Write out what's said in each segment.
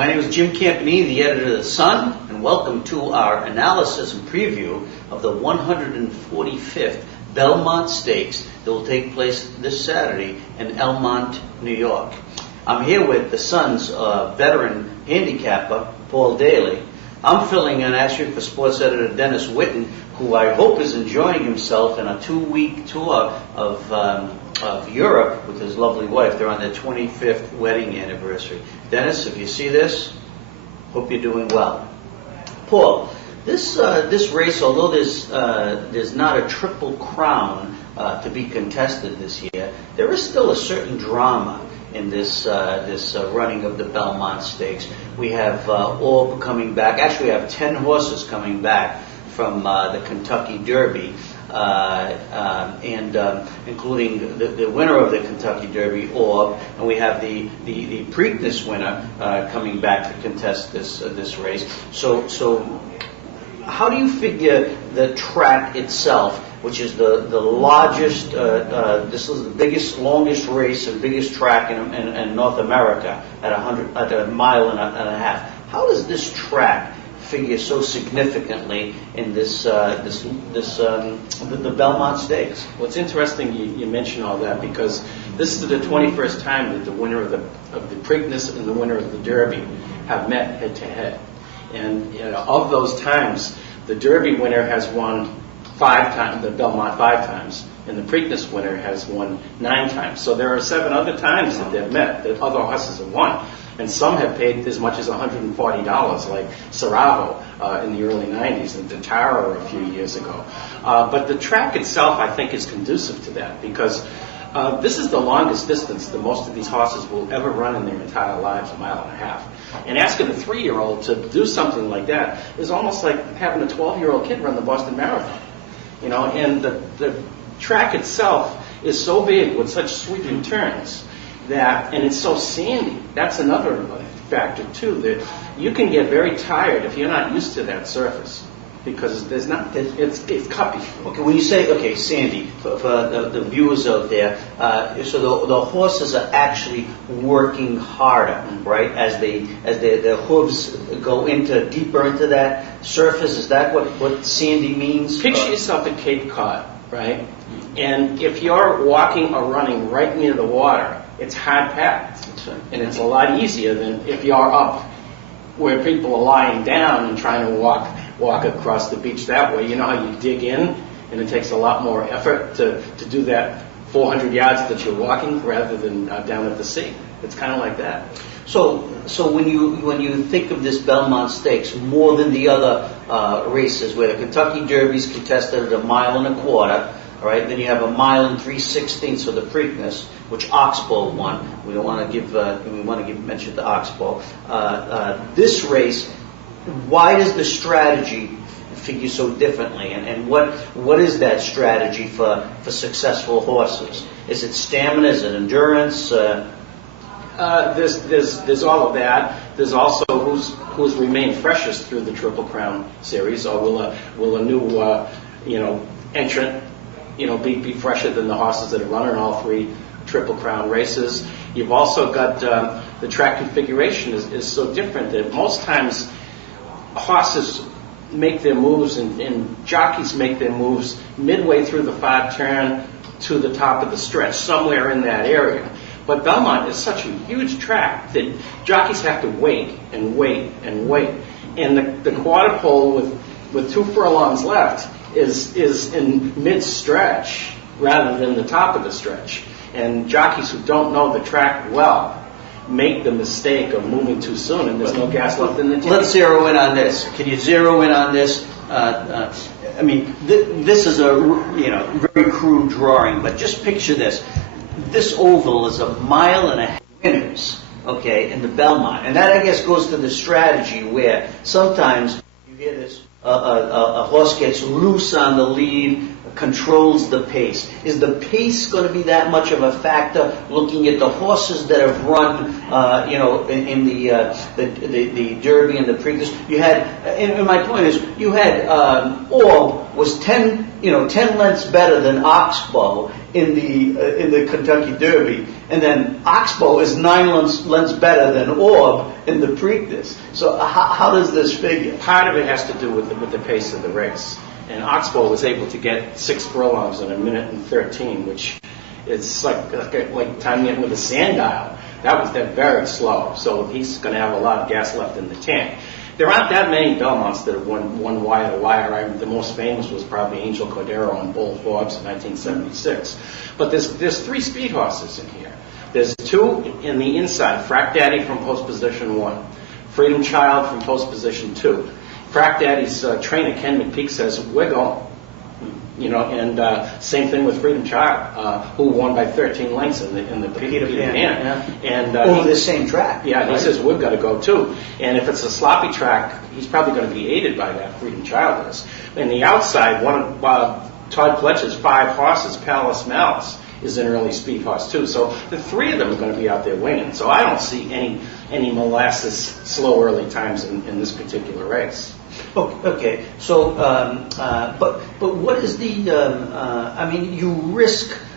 My name is Jim Campanini, the editor of The Sun, and welcome to our analysis and preview of the 145th Belmont Stakes that will take place this Saturday in Belmont, New York. I'm here with The Sun's veteran handicapper, Paul Daley. I'm filling in actually for sports editor Dennis Whitten, who I hope is enjoying himself in a 2-week tour of Europe with his lovely wife. They're on their 25th wedding anniversary. Dennis, if you see this, hope you're doing well. Paul, this race, although there's not a triple crown to be contested this year, there is still a certain drama in this running of the Belmont Stakes. We have all coming back. Actually, we have 10 horses coming back from the Kentucky Derby, and including the winner of the Kentucky Derby, Orb, and we have the Preakness winner coming back to contest this race. So how do you figure the track itself, which is the largest, this is the biggest, longest race and biggest track in North America at a mile and a half. How does this track figure so significantly in the Belmont Stakes? Well, it's interesting you mention all that, because this is the 21st time that the winner of the Preakness and the winner of the Derby have met head-to-head. And of those times, the Derby winner has won 5 times, the Belmont 5 times, and the Preakness winner has won 9 times. So there are 7 other times that they've met that other horses have won. And some have paid as much as $140, like Saravo in the early 90s and Datara a few years ago. But the track itself, I think, is conducive to that, because this is the longest distance that most of these horses will ever run in their entire lives, a mile and a half. And asking a 3-year-old to do something like that is almost like having a 12-year-old kid run the Boston Marathon. And the track itself is so big with such sweeping turns and it's so sandy. That's another factor too, that you can get very tired if you're not used to that surface, because it's cuppy. Okay, when you say sandy, for the viewers out there, so the horses are actually working harder, right? As their hooves go deeper into that surface. Is that what sandy means? Picture yourself at Cape Cod, right? And if you're walking or running right near the water, it's hard packed, and it's a lot easier than if you're up where people are lying down and trying to walk across the beach that way. You know how you dig in, and it takes a lot more effort to do that 400 yards that you're walking rather than down at the sea. It's kind of like that. So when you think of this Belmont Stakes, more than the other races where the Kentucky Derby's contested at a mile and a quarter, all right, then you have a mile and 3/16 for the Preakness, which Oxbow won. We don't want to give mention to Oxbow. This race, why does the strategy figure so differently? And what is that strategy for successful horses? Is it stamina? Is it endurance? There's all of that. There's also who's remained freshest through the Triple Crown series, or will a new entrant be fresher than the horses that have run in all 3 Triple Crown races. You've also got the track configuration is so different that most times horses make their moves and jockeys make their moves midway through the 5 turn to the top of the stretch, somewhere in that area. But Belmont is such a huge track that jockeys have to wait and wait and wait. And the quarter pole with 2 furlongs left is in mid-stretch rather than the top of the stretch. And jockeys who don't know the track well make the mistake of moving too soon, and there's no gas left in the tank. Let's zero in on this. Can you zero in on this? This is a very crude drawing, but just picture this. This oval is a mile and a half winners, in the Belmont, and that I guess goes to the strategy where sometimes you hear this. A horse gets loose on the lead, controls the pace. Is the pace going to be that much of a factor? Looking at the horses that have run, in the Derby and the Preakness, you had. And my point is, you had Orb was 10 lengths better than Oxbow in the Kentucky Derby, and then Oxbow is 9 lengths better than Orb in the Preakness. So how does this figure? Part of it has to do with the pace of the race. And Oxbow was able to get 6 furlongs in 1:13, which is like timing it with a sundial. They're very slow. So he's going to have a lot of gas left in the tank. There aren't that many Belmonts that have won wire to wire. The most famous was probably Angel Cordero and Bull Forbes in 1976. But there's 3 speed horses in here. There's 2 in the inside, Frack Daddy from post position 1, Freedom Child from post position 2. Frack Daddy's trainer, Ken McPeak, says, we're going. And same thing with Freedom Child, who won by 13 lengths in the Peter Pan. Yeah. And over the same track. Yeah, right? He says, we've got to go too. And if it's a sloppy track, he's probably going to be aided by that, Freedom Child is. In the outside, one of Todd Pletcher's 5 horses, Palace Malice, is an early speed horse too. So the 3 of them are going to be out there winning. So I don't see any molasses slow early times in this particular race. Okay. So, but what is the?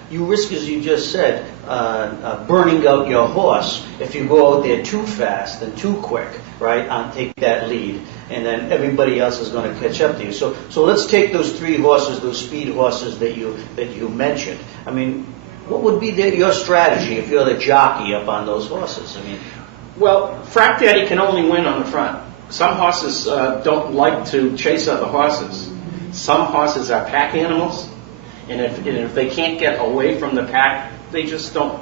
You risk, as you just said, burning out your horse if you go out there too fast and too quick, right? Take that lead, and then everybody else is going to catch up to you. So let's take those 3 horses, those speed horses that you mentioned. I mean, what would be your strategy if you're the jockey up on those horses? Well, Frack Daddy can only win on the front. Some horses don't like to chase other horses. Some horses are pack animals, and if they can't get away from the pack, they just don't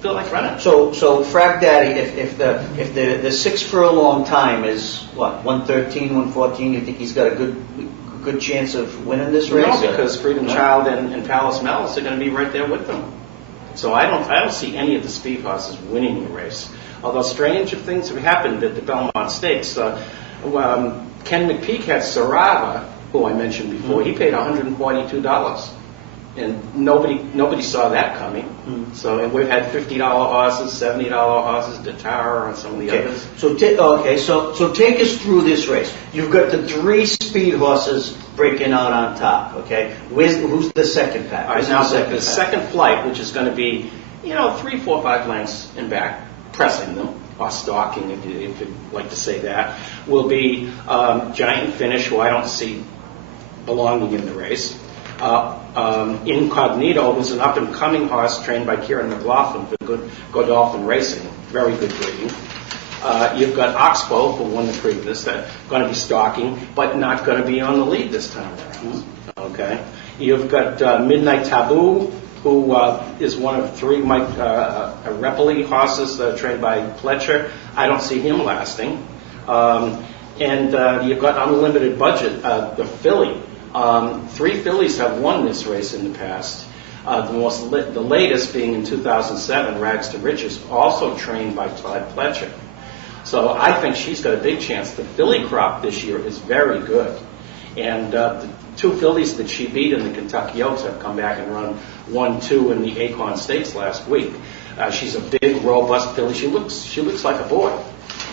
feel like running. So Frack Daddy, if the 6 furlong time is what, 1:13, 1:14, you think he's got a good chance of winning this race? No, because Freedom Child and Palace Malice are going to be right there with them. So I don't see any of the speed horses winning the race. Although strange things have happened at the Belmont Stakes. Ken McPeak had Sarava, who I mentioned before. He paid $142, and nobody saw that coming. So and we've had $50 horses, $70 horses, Datara, and some of the others. So take us through this race. You've got the 3 speed horses breaking out on top. Okay, who's the second pack? All right, now the second flight, which is going to be 3, 4, 5 lengths in back, pressing them, or stalking, if you'd like to say that, will be Giant Finish, who I don't see belonging in the race. Incognito, who's an up-and-coming horse trained by Kieran McLaughlin for Godolphin Racing, very good breeding. You've got Oxbow, who won the Preakness, that's going to be stalking, but not going to be on the lead this time around. Okay. You've got Midnight Taboo, who is one of 3 Mike Repoli horses trained by Pletcher. I don't see him lasting. And you've got Unlimited Budget, the filly. 3 fillies have won this race in the past. The latest being in 2007, Rags to Riches, also trained by Todd Pletcher. So I think she's got a big chance. The filly crop this year is very good. And the 2 fillies that she beat in the Kentucky Oaks have come back and run 1-2 in the Acorn Stakes last week. She's a big, robust filly. She looks like a boy,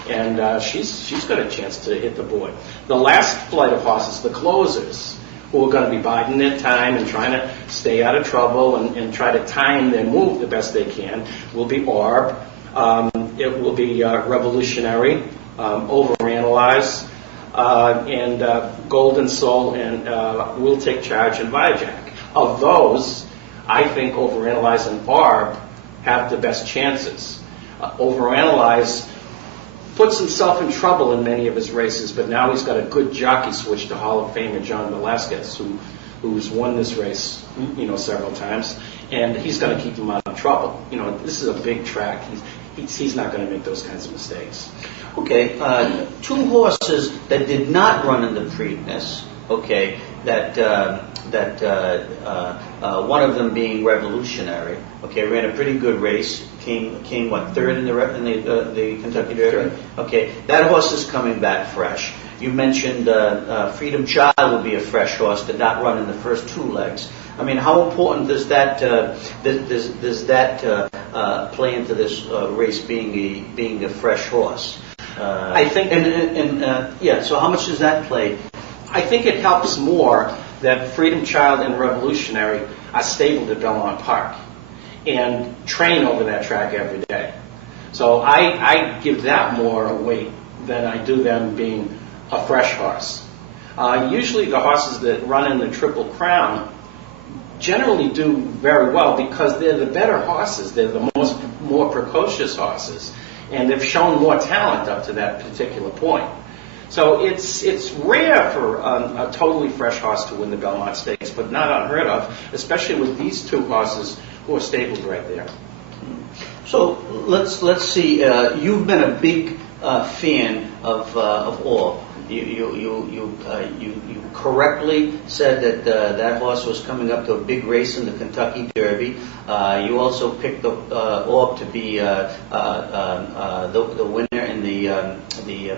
and she's got a chance to hit the board. The last flight of horses, the closers, who are going to be biding their time and trying to stay out of trouble and try to time their move the best they can, will be Orb. It will be Revolutionary, Overanalyze, and Golden Soul, and Will Take Charge and Viajack. Of those, I think Overanalyze and Orb have the best chances. Overanalyze puts himself in trouble in many of his races, but now he's got a good jockey switch to Hall of Famer John Velasquez, who's won this race, several times, and he's going to keep him out of trouble. This is a big track. He's not going to make those kinds of mistakes. Okay, 2 horses that did not run in the Preakness. Okay, one of them being Revolutionary. Okay, ran a pretty good race. Came what, third in the Kentucky Derby? Okay, that horse is coming back fresh. You mentioned Freedom Child will be a fresh horse, did not run in the first two legs. I mean, how important does that play into this race being a fresh horse? I think, so how much does that play? I think it helps more that Freedom Child and Revolutionary are stabled at Belmont Park and train over that track every day. So I give that more weight than I do them being a fresh horse. Usually the horses that run in the Triple Crown generally do very well because they're the better horses. They're the more precocious horses, and they've shown more talent up to that particular point. So it's rare for a totally fresh horse to win the Belmont Stakes, but not unheard of, especially with these two horses who are stabled right there. So let's see. You've been a big fan of Orb. You correctly said that that horse was coming up to a big race in the Kentucky Derby. You also picked the Orb to be the winner in the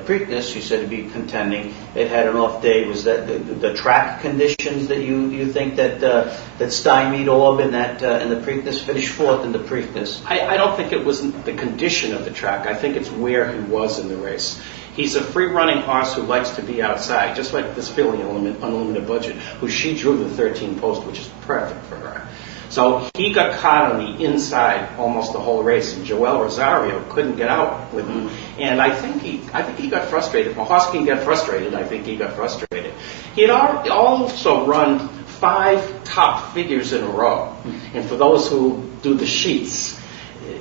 Preakness. You said to be contending. It had an off day. Was that the track conditions that you think that stymied Orb in the Preakness? Finished fourth in the Preakness. I don't think it was the condition of the track. I think it's where he was in the race. He's a free-running horse who likes to be outside, just like this filly Unlimited Budget, who she drew the 13 post, which is perfect for her. So he got caught on the inside almost the whole race, and Joel Rosario couldn't get out with him. And I think he got frustrated. If a horse can get frustrated, I think he got frustrated. He had also run 5 top figures in a row. And for those who do the sheets,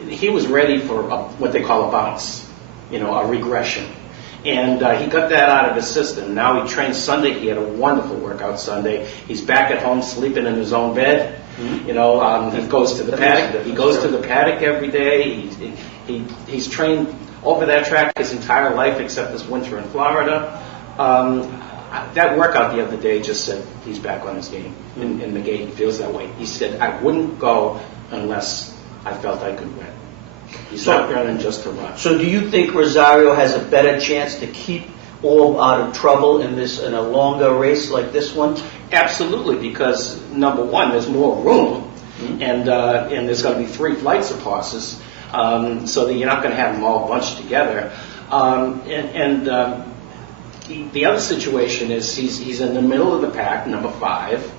he was ready for what they call a bounce, a regression. And he got that out of his system. Now he trains Sunday. He had a wonderful workout Sunday. He's back at home sleeping in his own bed. He goes to the paddock. He goes to the paddock every day. He's trained over that track his entire life except this winter in Florida. That workout the other day just said he's back on his game. And McGahee feels that way. He said, I wouldn't go unless I felt I could win. He's not running just to run. So do you think Rosario has a better chance to keep Orb out of trouble in a longer race like this one? Absolutely, because number one, there's more room, and there's going to be 3 flights of horses, so that you're not going to have them all bunched together. The other situation is he's in the middle of the pack, number 5.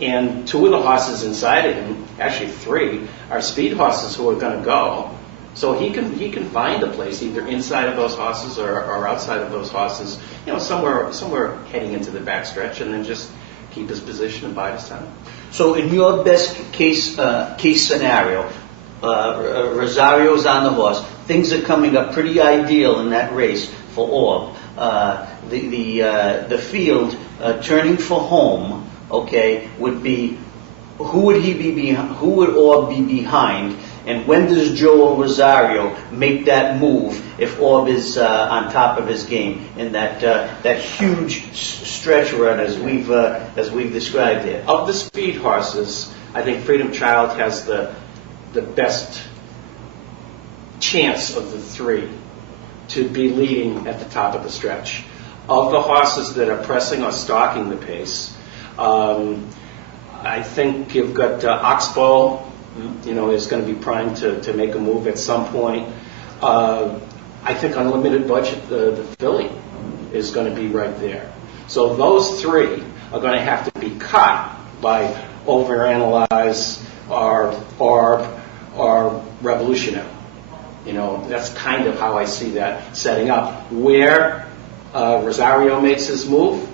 And 2 of the horses inside of him, actually 3, are speed horses who are going to go. So he can find a place either inside of those horses or outside of those horses, somewhere heading into the backstretch, and then just keep his position and bide his time. So in your best case scenario, Rosario's on the horse. Things are coming up pretty ideal in that race for Orb. The field turning for home, okay, would be who would Orb be behind, and when does Joel Rosario make that move if Orb is on top of his game in that huge stretch run as we've described here? Of the speed horses, I think Freedom Child has the best chance of the 3 to be leading at the top of the stretch. Of the horses that are pressing or stalking the pace, I think you've got Oxbow, is going to be primed to make a move at some point. I think Unlimited Budget, the filly, is going to be right there. So those 3 are going to have to be caught by Overanalyze or Revolutionary. That's kind of how I see that setting up. Where Rosario makes his move,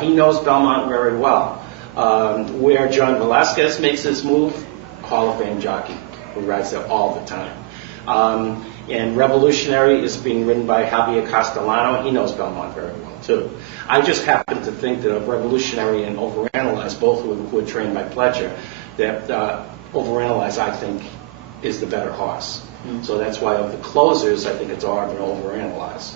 he knows Belmont very well. Where John Velasquez makes his move, Hall of Fame jockey who rides there all the time. And Revolutionary is being ridden by Javier Castellano. He knows Belmont very well too. I just happen to think that Revolutionary and Overanalyze, both who are trained by Pletcher, that Overanalyze, I think, is the better horse. So that's why of the closers, I think it's Orb and Overanalyze.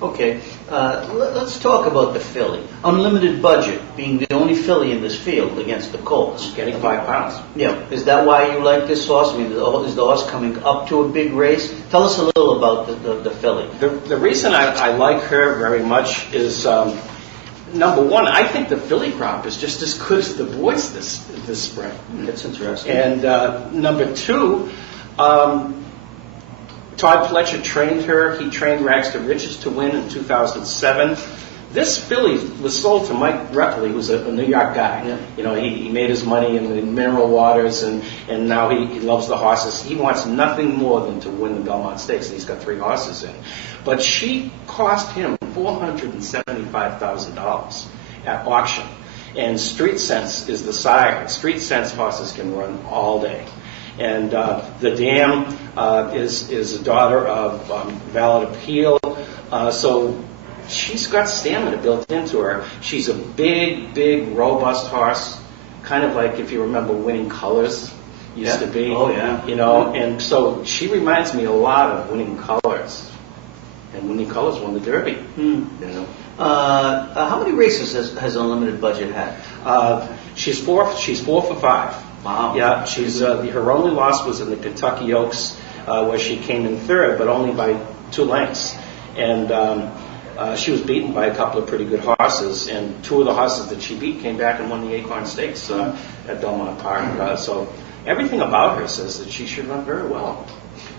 Okay, let's talk about the filly. Unlimited budget, being the only filly in this field against the colts. Getting 5 pounds. Yeah, is that why you like this horse? I mean, is the horse coming up to a big race? Tell us a little about the filly. The reason I like her very much is, number one, I think the filly crop is just as good as the boys this spring. That's interesting. And number two, Todd Fletcher trained her. He trained Rags to Riches to win in 2007. This filly was sold to Mike Reppley, who's a New York guy. Yeah. You know, he made his money in the mineral waters, and now he loves the horses. He wants nothing more than to win the Belmont Stakes, and he's got 3 horses in. But she cost him $475,000 at auction. And Street Sense is the sire. Street Sense horses can run all day. And the dam is a daughter of Valid Appeal. So she's got stamina built into her. She's a big, robust horse, kind of like, if you remember, Winning Colors used to be. Oh, yeah. You know, and so she reminds me a lot of Winning Colors. And Winning Colors won the Derby. You know. How many races has Unlimited Budget had? She's 4 for 5. Wow. Yeah, she's her only loss was in the Kentucky Oaks, where she came in 3rd, but only by 2 lengths. And she was beaten by a couple of pretty good horses, and 2 of the horses that she beat came back and won the Acorn Stakes at Belmont Park. So everything about her says that she should run very well.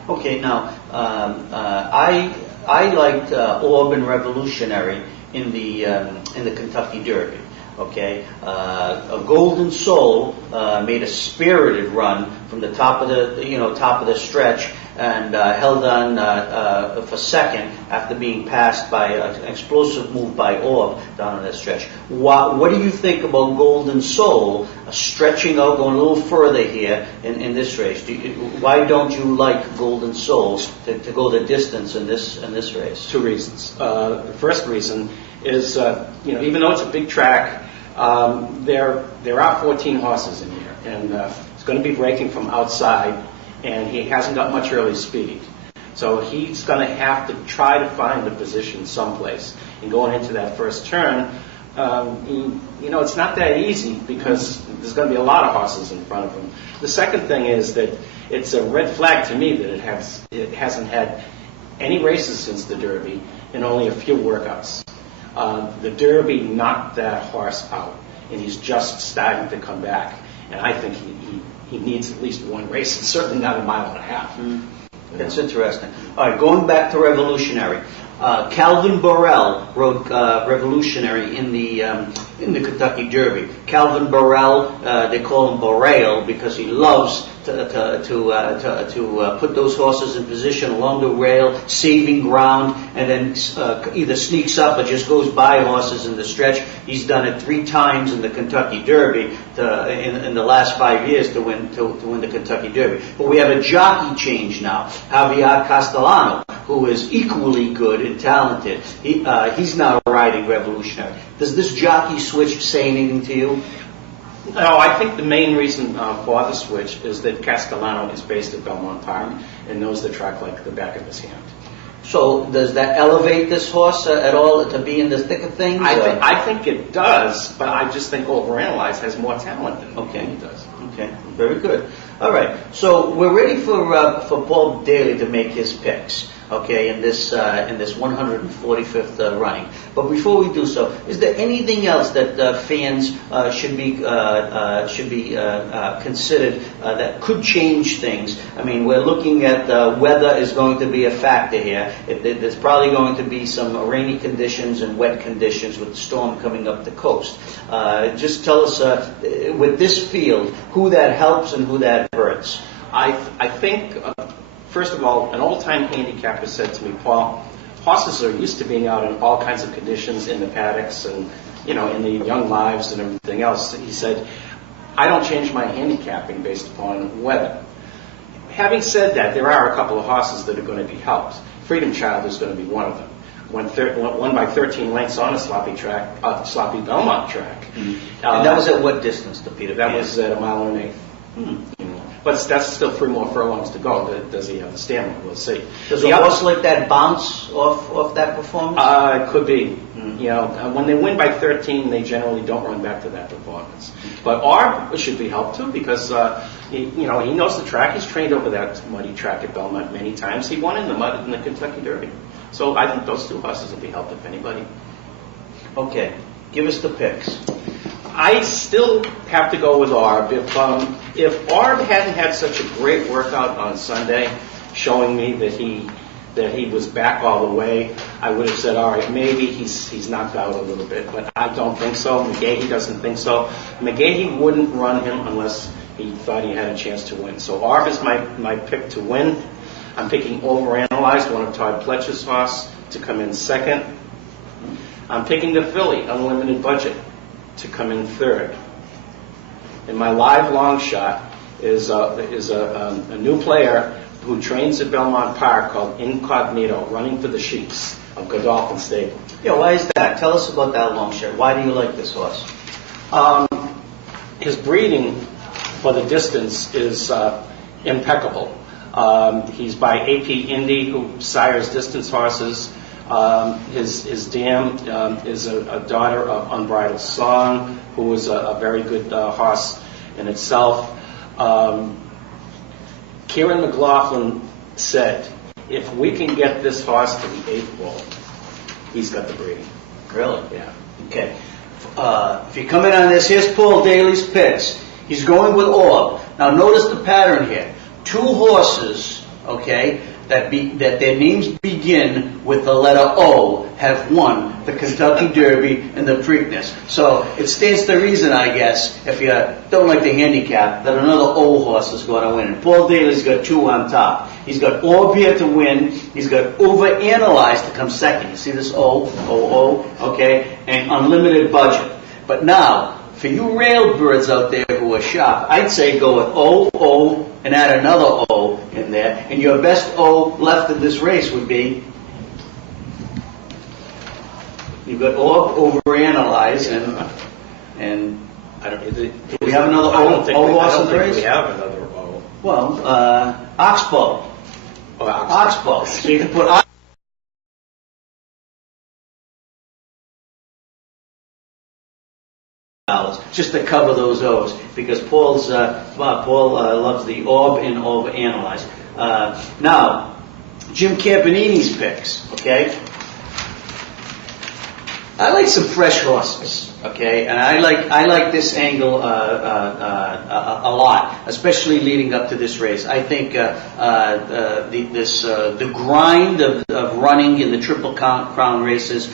Okay, now I liked Orb and Revolutionary in the Kentucky Derby. Okay, a Golden Soul made a spirited run from the top of the stretch and held on for second after being passed by an explosive move by Orb down on that stretch. What do you think about Golden Soul stretching out, going a little further here in this race? Why don't you like Golden Soul to go the distance in this race? 2 reasons. The first reason is, even though it's a big track, there are 14 horses in here, and it's going to be breaking from outside, and he hasn't got much early speed. So he's going to have to try to find a position someplace. And going into that first turn, it's not that easy because there's going to be a lot of horses in front of him. The second thing is that it's a red flag to me that it hasn't had any races since the Derby and only a few workouts. The Derby knocked that horse out, and he's just starting to come back. And I think he needs at least 1 race, and certainly not a 1.5 miles. That's interesting. All right, going back to Revolutionary. Calvin Burrell rode Revolutionary in the Kentucky Derby. Calvin Burrell, they call him Burrell because he loves to put those horses in position along the rail, saving ground, and then either sneaks up or just goes by horses in the stretch. He's done it 3 times in the Kentucky Derby in the last 5 years to win the Kentucky Derby. But we have a jockey change now. Javier Castellano, who is equally good and talented. He's now riding Revolutionary. Does this jockey switch say anything to you? No, I think the main reason for the switch is that Castellano is based at Belmont Park and knows the track like the back of his hand. So does that elevate this horse at all to be in the thick of things? I think it does, but I just think Overanalyze has more talent than he does. Okay, very good. All right, so we're ready for Paul Daley to make his picks. Okay, in this 145th running. But before we do so, is there anything else that fans should be considered that could change things? I mean, we're looking at weather is going to be a factor here. There's probably going to be some rainy conditions and wet conditions with the storm coming up the coast. Just tell us with this field who that helps and who that hurts. I think. First of all, an old-time handicapper said to me, Paul, horses are used to being out in all kinds of conditions in the paddocks and, in the young lives and everything else. He said, I don't change my handicapping based upon weather. Having said that, there are a couple of horses that are going to be helped. Freedom Child is going to be one of them. Won by 13 lengths on a sloppy Belmont track. And that was at what distance to Peter Pan? That was at 1 1/8 miles. But that's still 3 more furlongs to go. Does he have the stamina? We'll see. Does a horse like that bounce off that performance? It could be. You know, when they win by 13, they generally don't run back to that performance. But Arb should be helped too because he knows the track. He's trained over that muddy track at Belmont many times. He won in the mud in the Kentucky Derby. So I think those 2 horses will be helped if anybody. Okay, give us the picks. I still have to go with Arb. If Arb hadn't had such a great workout on Sunday, showing me that he was back all the way, I would have said, all right, maybe he's knocked out a little bit, but I don't think so. McGahee doesn't think so. McGahee wouldn't run him unless he thought he had a chance to win. So Arb is my pick to win. I'm picking Overanalyzed, one of Todd Pletcher's horse, to come in second. I'm picking the filly, Unlimited Budget, to come in third. And my live long shot is a new player who trains at Belmont Park called Incognito, running for the Sheeps of Godolphin Stable. Yeah, why is that? Tell us about that long shot. Why do you like this horse? His breeding for the distance is impeccable. He's by AP Indy, who sires distance horses. His dam is a daughter of Unbridled Song, who is a very good horse in itself. Kieran McLaughlin said, if we can get this horse to the 8th bowl, he's got the breeding. Really? Yeah. Okay. If you come in on this, here's Paul Daley's picks. He's going with Orb. Now notice the pattern here. 2 horses, okay, that their names begin with the letter O have won the Kentucky Derby and the Preakness. So it stands to reason, I guess, if you don't like the handicap, that another O horse is going to win. And Paul Daley's got 2 on top. He's got Orb here to win. He's got Overanalyzed to come second. You see this O, okay, and Unlimited Budget. But now, for you railbirds out there who are sharp, I'd say go with O, and add another O in there. And your best O left in this race would be, you've got Orb, Overanalyzed, and I don't. Do we have another O horse in the race? We have another O. Well, Oxbow. Oh, Oxbow. So you can put just to cover those O's, because Paul loves the Orb and Overanalyzed. Now, Jim Campanini's picks, okay? I like some fresh horses, okay, and I like this angle a lot, especially leading up to this race. I think the grind of running in the Triple Crown races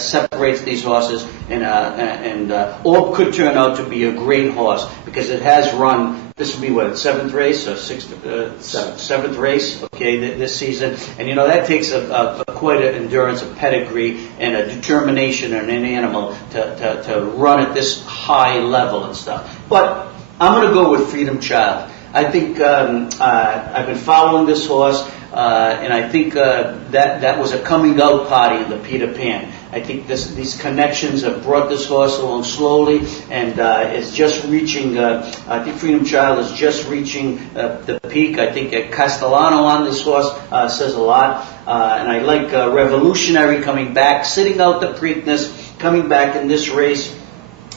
separates these horses, and Orb could turn out to be a great horse because it has run. This would be what, 7th race or 7th race, okay, this season, and that takes quite an endurance, a pedigree, and a determination in an animal to run at this high level and stuff. But I'm going to go with Freedom Child. I think I've been following this horse, and I think that was a coming out party in the Peter Pan. I think these connections have brought this horse along slowly, and is just reaching. I think Freedom Child is just reaching the peak. I think Castellano on this horse says a lot, and I like Revolutionary coming back, sitting out the Preakness, coming back in this race.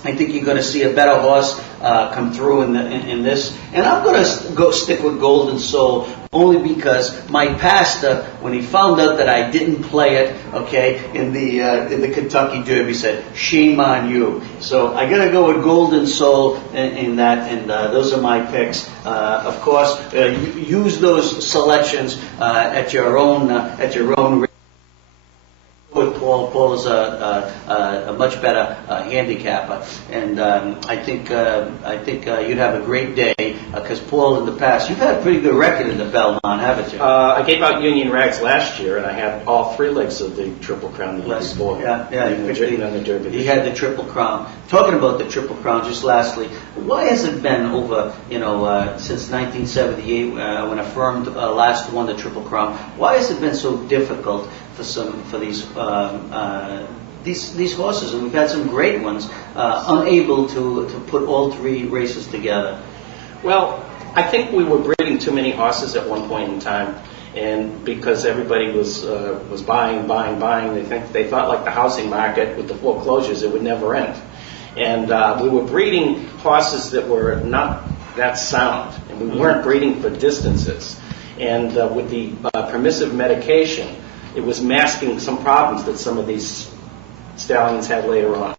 I think you're going to see a better horse come through in this, and I'm going to go stick with Golden Soul only because my pastor, when he found out that I didn't play it, okay, in the Kentucky Derby, said, "Shame on you." So I'm going to go with Golden Soul in that, and those are my picks. Of course, use those selections at your own with Paul is a much better handicapper, and I think you'd have a great day because Paul, in the past, you've had a pretty good record in the Belmont, haven't you? I gave out Union Rags last year, and I had all 3 legs of the Triple Crown the year before. Yeah. The Derby. He had the Triple Crown. Talking about the Triple Crown, just lastly, why has it been over, since 1978 when a firm last won the Triple Crown? Why has it been so difficult for these horses, and we've had some great ones, unable to put all 3 races together? Well, I think we were breeding too many horses at one point in time, and because everybody was buying, they thought like the housing market with the foreclosures, it would never end. And we were breeding horses that were not that sound, and we weren't breeding for distances. And with the permissive medication, it was masking some problems that some of these stallions had later on.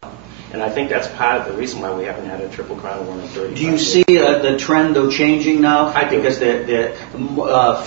And I think that's part of the reason why we haven't had a Triple Crown winner in 30 Do you see the trend, though, changing now? I do. Because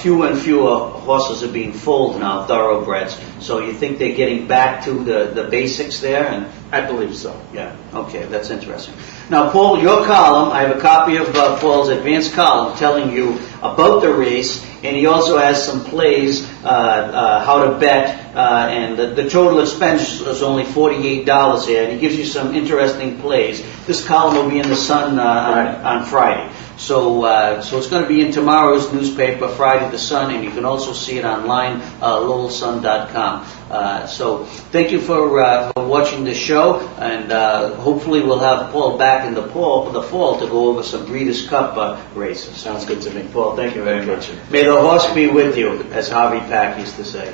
fewer and fewer horses are being foaled now, thoroughbreds. So you think they're getting back to the basics there? And I believe so. yeah, okay, that's interesting. Now, Paul, your column, I have a copy of Paul's advanced column telling you about the race, and he also has some plays, how to bet, and the total expense is only $48 here, and he gives you some interesting plays. This column will be in the Sun on Friday. So it's going to be in tomorrow's newspaper, Friday the Sun, and you can also see it online, lowellsun.com. So thank you for watching the show, and hopefully we'll have Paul back in the fall to go over some Breeders' Cup races. Sounds good to me. Paul, thank you very much. May the horse be with you, as Harvey Pack used to say.